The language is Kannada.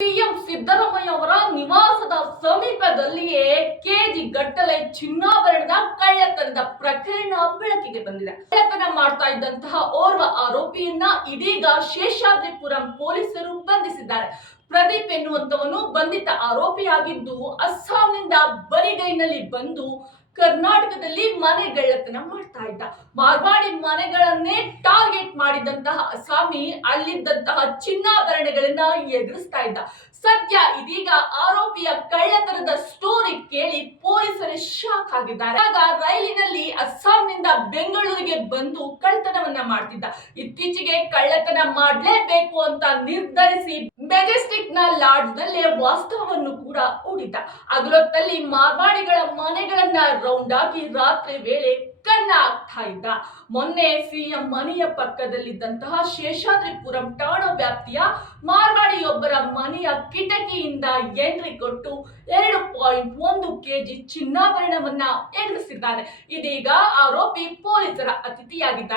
ಸಿಎಂ ಸಿದ್ದರಾಮಯ್ಯ ಅವರ ನಿವಾಸದ ಸಮೀಪದಲ್ಲಿಯೇ ಕೆಜಿ ಗಟ್ಟಲೆ ಚಿನ್ನಾಭರಣದ ಕಳ್ಳತನದ ಪ್ರಕರಣ ಬೆಳಕಿಗೆ ಬಂದಿದೆ. ಕಳ್ಳತನ ಮಾಡ್ತಾ ಇದ್ದಂತಹ ಓರ್ವ ಆರೋಪಿಯನ್ನ ಇದೀಗ ಶೇಷಾದ್ರಿಪುರಂ ಪೊಲೀಸರು ಬಂಧಿಸಿದ್ದಾರೆ. ಪ್ರದೀಪ್ ಎನ್ನುವಂತವನು ಬಂಧಿತ ಆರೋಪಿಯಾಗಿದ್ದು, ಅಸ್ಸಾಂನಿಂದ ಬರಿಗೈನಲ್ಲಿ ಬಂದು ಕರ್ನಾಟಕದಲ್ಲಿ ಮನೆಗಳ್ಳತನ ಮಾಡ್ತಾ ಇದ್ದ. ಮಾರ್ವಾಡಿ ಮನೆಗಳನ್ನೇ ಟಾರ್ಗೆಟ್ ಮಾಡಿದಂತಹ ಅಸ್ಸಾಮಿ ಅಲ್ಲಿದ್ದಂತಹ ಚಿನ್ನಾಭರಣಗಳನ್ನ ಎದುರಿಸ್ತಾ ಇದ್ದ. ಸದ್ಯ ಇದೀಗ ಆರೋಪಿಯ ಕಳ್ಳತನದ ಸ್ಟೋರಿ ಕೇಳಿ ಪೊಲೀಸರೇ ಶಾಕ್ ಆಗಿದ್ದಾರೆ. ಆಗ ರೈಲಿನಲ್ಲಿ ಅಸ್ಸಾಂನಿಂದ ಬೆಂಗಳೂರಿಗೆ ಬಂದು ಕಳ್ಳತನವನ್ನ ಮಾಡ್ತಿದ್ದ. ಇತ್ತೀಚೆಗೆ ಕಳ್ಳತನ ಮಾಡಲೇಬೇಕು ಅಂತ ನಿರ್ಧರಿಸಿ ಮೆಜೆಸ್ಟಿಕ್ ನ ಲಾಡ್ಜ್ ನಲ್ಲೇ ವಾಸ್ತವವನ್ನು ಕೂಡ ಹೂಡಿದ್ದ. ಹಗಲೊತ್ತಲ್ಲಿ ಮಾರ್ವಾಡಿಗಳ ಮನೆಗಳನ್ನ ರೌಂಡ್ ಆಗಿ ರಾತ್ರಿ ವೇಳೆ ಕನ್ನ ಹಾಕ್ತಾ ಇದ್ದ. ಮೊನ್ನೆ ಸಿಎಂ ಮನೆಯ ಪಕ್ಕದಲ್ಲಿದ್ದಂತಹ ಶೇಷಾದ್ರಿಪುರಂ ಠಾಣಾ ವ್ಯಾಪ್ತಿಯ ಮಾರ್ವಾಡಿಯೊಬ್ಬರ ಮನೆಯ ಕಿಟಕಿಯಿಂದ ಎಂಟ್ರಿ ಕೊಟ್ಟು 2.1 ಕೆಜಿ ಚಿನ್ನಾಭರಣವನ್ನ ಎದುರಿಸಿದ್ದಾನೆ. ಇದೀಗ ಆರೋಪಿ ಪೊಲೀಸರ ಅತಿಥಿಯಾಗಿದ್ದಾನೆ.